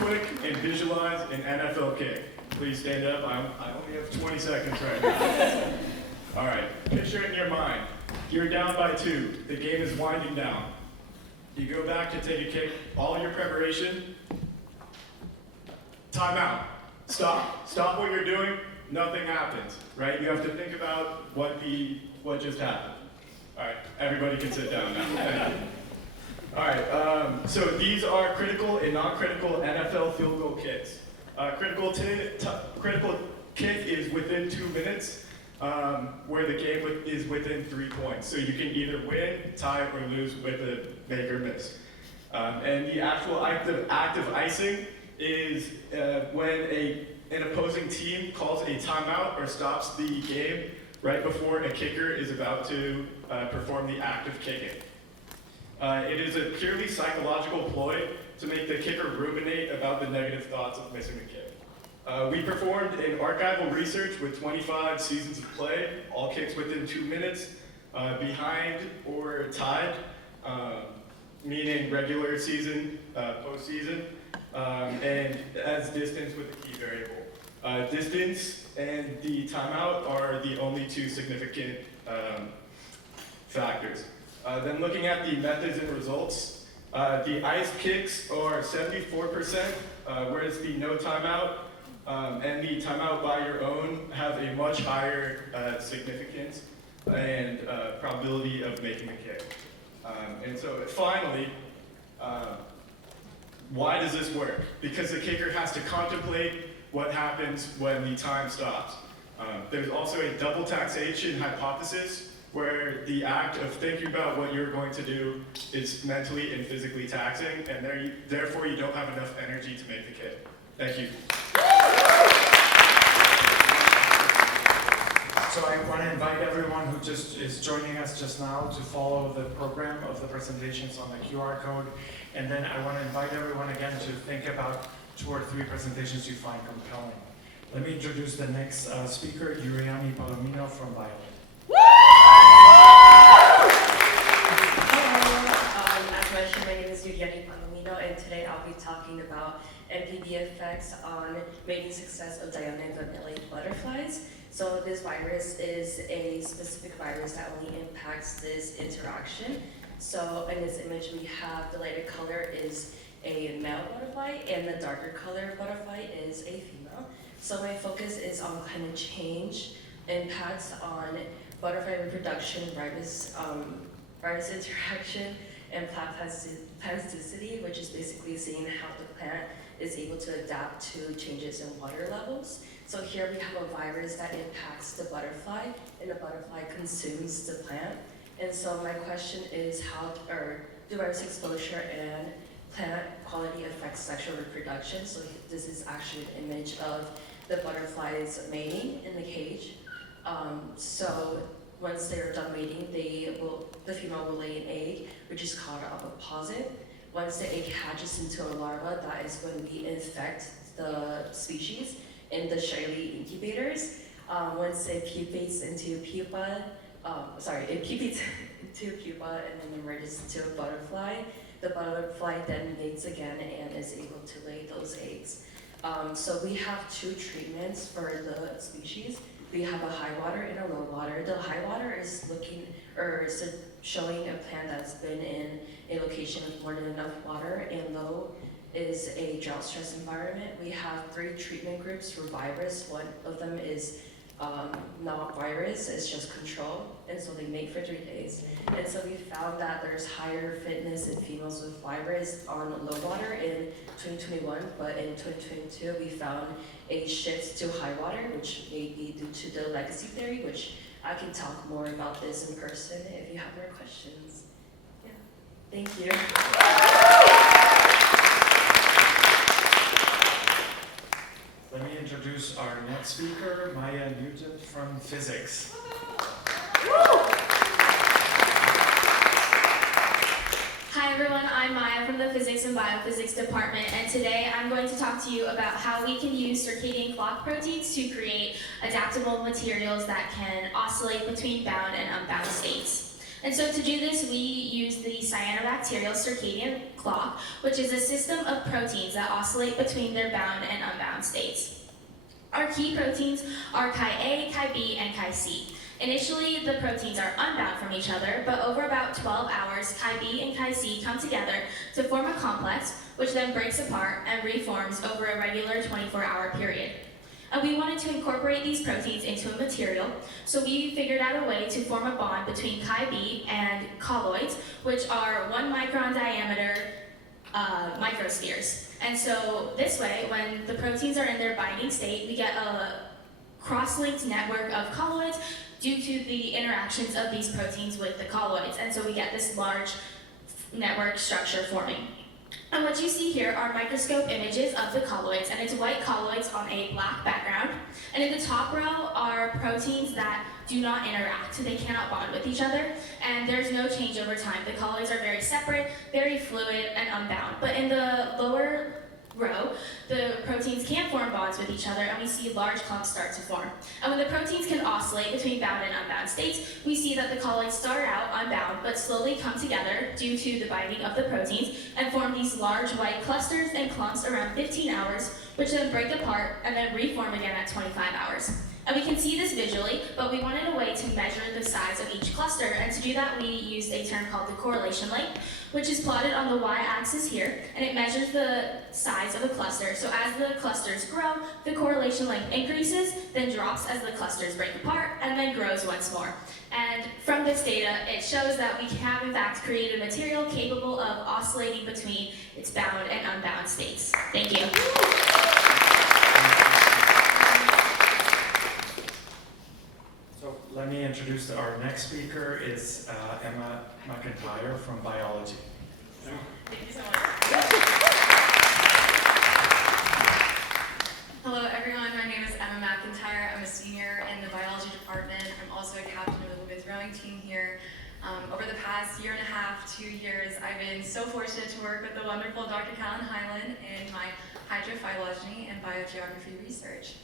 quick and visualize an NFL kick. Please stand up. I only have 20 seconds right now. All right, picture it in your mind. You're down by 2. The game is winding down. You go back to take a kick. All your preparation. Timeout. Stop. Stop what you're doing. Nothing happens, right? You have to think about what just happened. All right, everybody can sit down now. Thank you. All right, so these are critical and non-critical NFL field goal kicks. Critical kick is within 2 minutes, where the game is within 3 points. So you can either win, tie, or lose with a make or miss. And the actual act of icing is when an opposing team calls a timeout or stops the game right before a kicker is about to perform the act of kicking. It is a purely psychological ploy to make the kicker ruminate about the negative thoughts of missing the kick. We performed an archival research with 25 seasons of play, all kicks within 2 minutes, behind or tied, meaning regular season, postseason, and as distance with a key variable. Distance and the timeout are the only 2 significant factors. Then looking at the methods and results, the ice kicks are 74%, whereas the no timeout and the timeout by your own have a much higher significance and probability of making a kick. And so finally, why does this work? Because the kicker has to contemplate what happens when the time stops. There's also a double taxation hypothesis, where the act of thinking about what you're going to do is mentally and physically taxing, and therefore you don't have enough energy to make the kick. Thank you. So I want to invite everyone who just is joining us just now to follow the program of the presentations on the QR code. And then I want to invite everyone again to think about 2 or 3 presentations you find compelling. Let me introduce the next speaker, Yuriani Palomino from Violet. As mentioned, my name is Yuriani Palomino, and today I'll be talking about MPD effects on mating success of Dionanthomelidae butterflies. So this virus is a specific virus that only impacts this interaction. So in this image we have the lighter color is a male butterfly and the darker color butterfly is a female. So my focus is on climate change impacts on butterfly reproduction, virus interaction, and plant plasticity, which is basically seeing how the plant is able to adapt to changes in water levels. So here we have a virus that impacts the butterfly, and the butterfly consumes the plant. And so my question is do virus exposure and plant quality affect sexual reproduction? So this is actually an image of the butterflies mating in the cage. So once they're done mating, the female will lay an egg, which is called an ovipositor. Once the egg hatches into a larva, that is when we infect the species in the Shirley incubators. Once it pupates into pupa, it pupates into pupa and then emerges into a butterfly. The butterfly then mates again and is able to lay those eggs. So we have 2 treatments for the species. We have a high water and a low water. The high water is showing a plant that's been in a location with more than enough water, and low is a drought stress environment. We have 3 treatment groups for virus. One of them is not virus, it's just control, and so they mate for 3 days. And so we found that there's higher fitness in females with virus on low water in 2021, but in 2022 we found a shift to high water, which may be due to the legacy theory, which I can talk more about this in person if you have more questions. Yeah, thank you. Let me introduce our next speaker, Maya Nugent from physics. Hi everyone, I'm Maya from the Physics and Biophysics department, and today I'm going to talk to you about how we can use circadian clock proteins to create adaptable materials that can oscillate between bound and unbound states. And so to do this, we use the cyanobacterial circadian clock, which is a system of proteins that oscillate between their bound and unbound states. Our key proteins are Chi-A, Chi-B, and Chi-C. Initially, the proteins are unbound from each other, but over about 12 hours, Chi-B and Chi-C come together to form a complex, which then breaks apart and reforms over a regular 24-hour period. And we wanted to incorporate these proteins into a material, so we figured out a way to form a bond between Chi-B and colloids, which are 1 micron diameter microspheres. And so this way, when the proteins are in their binding state, we get a cross-linked network of colloids due to the interactions of these proteins with the colloids. And so we get this large network structure forming. And what you see here are microscope images of the colloids, and it's white colloids on a black background. And in the top row are proteins that do not interact, they cannot bond with each other, and there's no change over time. The colloids are very separate, very fluid, and unbound. But in the lower row, the proteins can form bonds with each other, and we see large clumps start to form. And when the proteins can oscillate between bound and unbound states, we see that the colloids start out unbound, but slowly come together due to the binding of the proteins, and form these large white clusters and clumps around 15 hours, which then break apart and then reform again at 25 hours. And we can see this visually, but we wanted a way to measure the size of each cluster, and to do that we used a term called the correlation length, which is plotted on the y-axis here, and it measures the size of a cluster. So as the clusters grow, the correlation length increases, then drops as the clusters break apart, and then grows once more. And from this data, it shows that we have in fact created a material capable of oscillating between its bound and unbound states. Thank you. So let me introduce our next speaker is Emma McIntyre from biology. Thank you so much. Hello everyone, my name is Emma McIntyre. I'm a senior in the biology department. I'm also a captain of the women's rowing team here. Over the past year and a half, 2 years, I've been so fortunate to work with the wonderful Dr. Callan Hyland in my hydrophylogeny and biogeography research.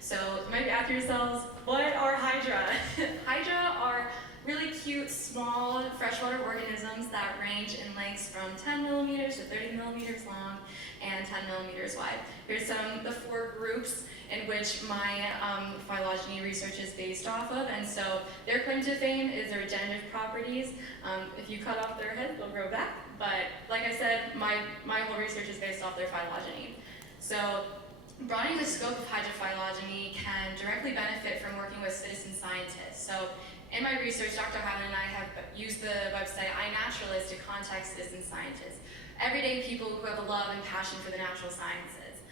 So you might be asking yourselves, what are hydra? Hydra are really cute, small freshwater organisms that range in lengths from 10 millimeters to 30 millimeters long and 10 millimeters wide. Here's the 4 groups in which my phylogeny research is based off of, and so their claim to fame is their regenerative properties. If you cut off their head, they'll grow back, but like I said, my whole research is based off their phylogeny. So broadening the scope of hydrophylogeny can directly benefit from working with citizen scientists. So in my research, Dr. Hyland and I have used the website iNaturalist to contact citizen scientists, everyday people who have a love and passion for the natural sciences.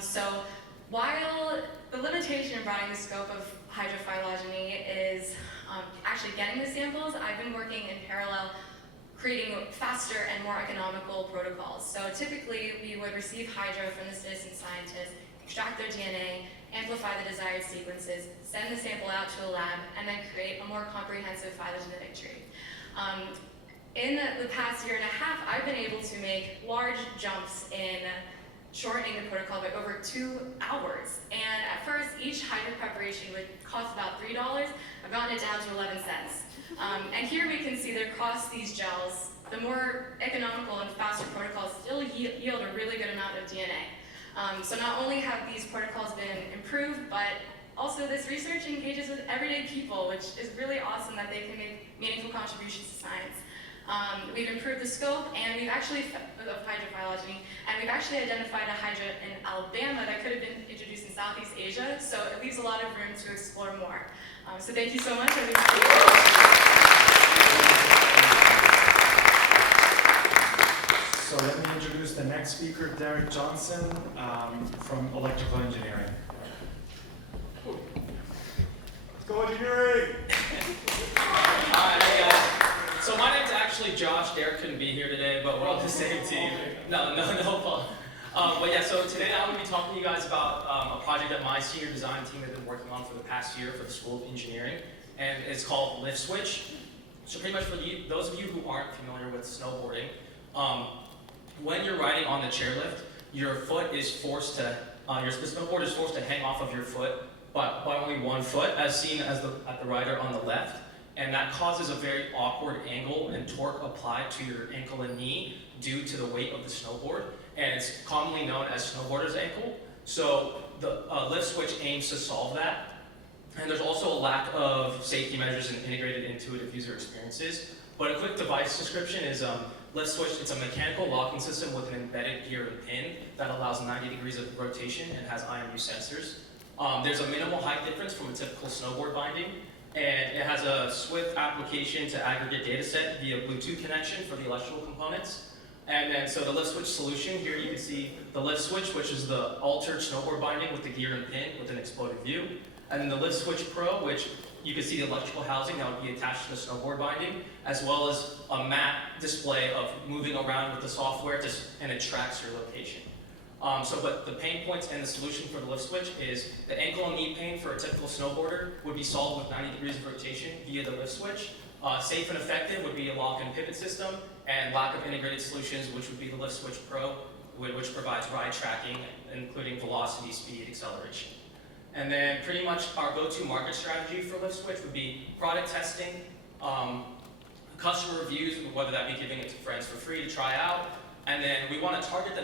So while the limitation in broadening the scope of hydrophylogeny is actually getting the samples, I've been working in parallel creating faster and more economical protocols. So typically, we would receive hydra from the citizen scientists, extract their DNA, amplify the desired sequences, send the sample out to a lab, and then create a more comprehensive phylogenetic tree. In the past year and a half, I've been able to make large jumps in shortening the protocol by over 2 hours. And at first, each hydra preparation would cost about $3. I've gotten it down to 11 cents. And here we can see that across these gels, the more economical and faster protocols still yield a really good amount of DNA. So not only have these protocols been improved, but also this research engages with everyday people, which is really awesome that they can make meaningful contributions to science. We've improved the scope and we've actually of hydrophylogeny, and we've actually identified a hydra in Alabama that could have been introduced in Southeast Asia, so it leaves a lot of room to explore more. So thank you so much. So let me introduce the next speaker, Derek Johnson from electrical engineering. Let's go engineering! Alright, hey guys. So my name's actually Josh. Derek couldn't be here today, but we're on the same team. No problem. But yeah, so today I'm going to be talking to you guys about a project that my senior design team has been working on for the past year for the School of Engineering, and it's called Lift Switch. So pretty much for those of you who aren't familiar with snowboarding, when you're riding on the chairlift, your foot is forced to, your snowboard is forced to hang off of your foot by only 1 foot, as seen at the rider on the left. and that causes a very awkward angle and torque applied to your ankle and knee due to the weight of the snowboard, and it's commonly known as snowboarder's ankle. So the lift switch aims to solve that. And there's also a lack of safety measures and integrated intuitive user experiences. But a quick device description is lift switch. It's a mechanical locking system with an embedded gear and pin that allows 90 degrees of rotation and has IMU sensors. There's a minimal height difference from a typical snowboard binding, and it has a swift application to aggregate data set via Bluetooth connection for the electrical components. And then, so the lift switch solution, here you can see the lift switch, which is the altered snowboard binding with the gear and pin with an exploded view. And then the Lift Switch Pro, which you can see the electrical housing that would be attached to the snowboard binding, as well as a map display of moving around with the software, and it tracks your location. But the pain points and the solution for the lift switch is the ankle and knee pain for a typical snowboarder would be solved with 90 degrees of rotation via the lift switch. Safe and effective would be a lock and pivot system, and lack of integrated solutions, which would be the Lift Switch Pro, which provides ride tracking, including velocity, speed, acceleration. And then pretty much our go-to market strategy for Lift Switch would be product testing, customer reviews, whether that be giving it to friends for free to try out, and then we want to target the